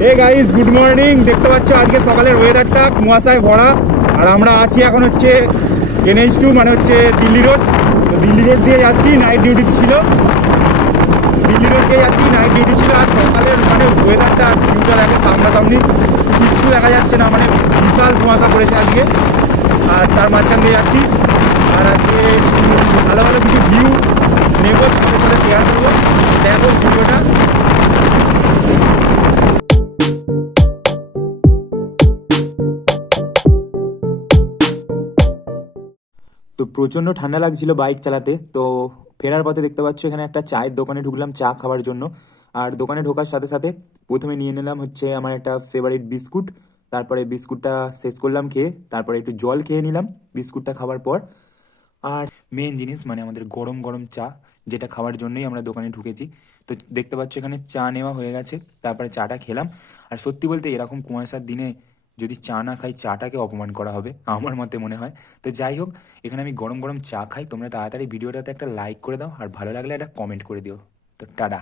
Hey guys, good morning. দেখতে পাচ্ছ আজকে সকালের ওয়েদারটা কুয়াশায় ভরা। আর আমরা আছি এখন হচ্ছে NH2, মানে হচ্ছে দিল্লি রোড। তো দিল্লি রোড দিয়ে যাচ্ছি, নাইট ডিউটি ছিল। দিল্লি রোড দিয়ে যাচ্ছি, নাইট ডিউটি ছিল। আর সকালের মানে ওয়েদারটা, ভিউটা দেখে সামনাসামনি কিচ্ছু দেখা যাচ্ছে না, মানে বিশাল কুয়াশা পড়েছে আজকে। আর তার মাঝখান দিয়ে যাচ্ছি। আর আজকে ভালো ভালো কিছু ভিউ নেবো, তোমাদের সাথে শেয়ার করবো। দেখো ভিডিওটা। তো প্রচণ্ড ঠান্ডা লাগছিল বাইক চালাতে। তো ফেরার পথে দেখতে পাচ্ছ এখানে একটা চায়ের দোকানে ঢুকলাম চা খাওয়ার জন্য। আর দোকানে ঢোকার সাথে সাথে প্রথমে নিয়ে নিলাম হচ্ছে আমার একটা ফেভারিট বিস্কুট। তারপরে বিস্কুটটা শেষ করলাম খেয়ে, তারপরে একটু জল খেয়ে নিলাম বিস্কুটটা খাওয়ার পর। আর মেন জিনিস মানে আমাদের গরম গরম চা, যেটা খাওয়ার জন্যই আমরা দোকানে ঢুকেছি। তো দেখতে পাচ্ছ এখানে চা নেওয়া হয়ে গেছে, তারপরে চাটা খেলাম। আর সত্যি বলতে এরকম কুয়াশার দিনে যদি চা না খাই, চাটাকে অপমান করা হবে আমার মতে মনে হয়। তো যাই হোক, এখানে আমি গরম গরম চা খাই। তোমরা তাড়াতাড়ি ভিডিওটাতে একটা লাইক করে দাও, আর ভালো লাগলে একটা কমেন্ট করে দিও। তো টাটা।